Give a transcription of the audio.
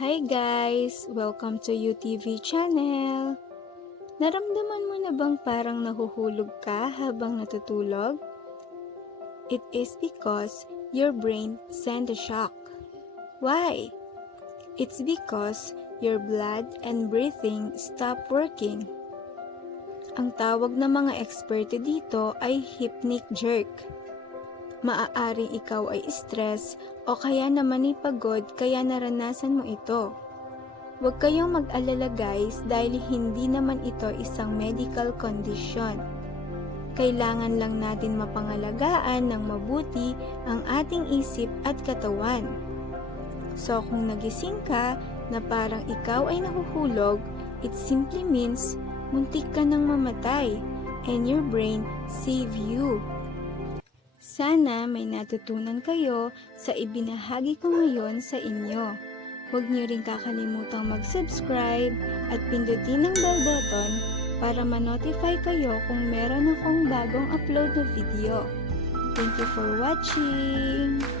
Hi guys! Welcome to UTV channel! Naramdaman mo na bang parang nahuhulog ka habang natutulog? It is because your brain sent a shock. Why? It's because your blood and breathing stop working. Ang tawag ng mga eksperto dito ay hypnic jerk. Maaaring ikaw ay stress o kaya naman ay pagod kaya naranasan mo ito. Huwag kayong mag-alala guys dahil hindi naman ito isang medical condition. Kailangan lang natin mapangalagaan ng mabuti ang ating isip at katawan. So kung nagising ka na parang ikaw ay nahuhulog, it simply means muntik ka nang mamatay and your brain save you. Sana may natutunan kayo sa ibinahagi ko ngayon sa inyo. Huwag niyo rin kakalimutang mag-subscribe at pindutin ang bell button para ma-notify kayo kung meron akong bagong upload na video. Thank you for watching!